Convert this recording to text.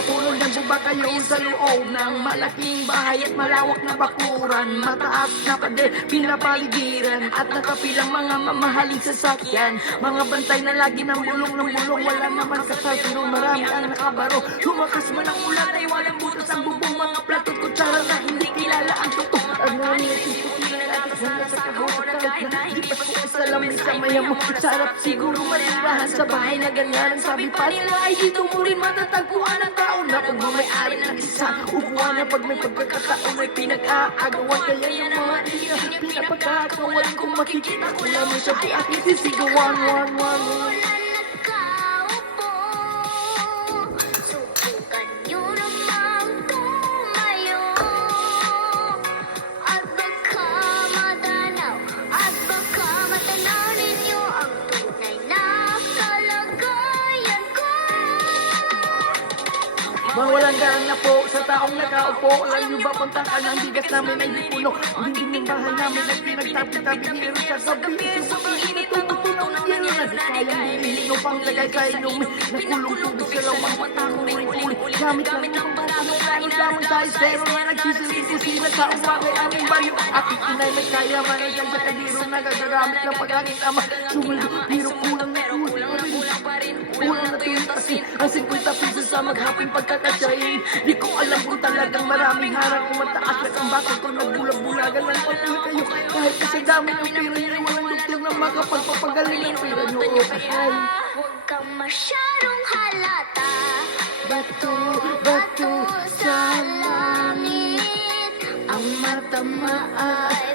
Puno ng buba kayo sa loob ng malaking bahay at malawak na bakuran. Mataas na pader, pinapaligiran at nakapilang mga mamahaling sasakyan. Mga bantay na lagi ng bulong, wala naman kasal pero marami ang nakabaro. Lumakas man ang ulan ay walang butas ang bubong, mga plato at kutsara na hindi kilala ang totoo. Ang nani at sisipin at wala sa kahawat kahit na di pa ko salamin sa mayamo. Sarap siguro malirahan sa bahay na ganyan. Ang sabi pa nila ay dito mo rin matatagpuan ang tao na pagmamayari ng isa. Upuan na pag may pagkakataon ay pinag-aagawan. Kaya yung mga ina pinapagkakawalan kung makikita ko lamang siya di aking sisigawan. Mawalang gaan na po sa taong nakaupo. Alam nyo ba kung taka ng bigas namin ay di puno? Ang dinding ng bahay namin ay pinagtabi-tabi ni Ero sa gabi. Sobrang init, tumutunaw ng yelo na di kayang hihilo pang lagay sa inyong nakulong tubig sa lawang matangong uli. Gamit lang itong pagkakain lamang tayo pero na nagsisilip-kusina sa umangay aming baryo. Aking inay may kaya manay sa kadiro na gagagamit ng pag-angit ama. Sumuldo, pero kulang na Ulang na tuwing kasi ang 50 pesos sa maghaping pagkakasyahin. Di ko alam kung talagang maraming harang kung mataas at ang bakal ko nagbulag-bulagan ng patuloy kayo. Kahit sa dami ng pera nyo, walang doktor na makapagpapagaling ng pera nyo. Ay, huwag kang masyadong halata. Bato sa langit, ang matamaan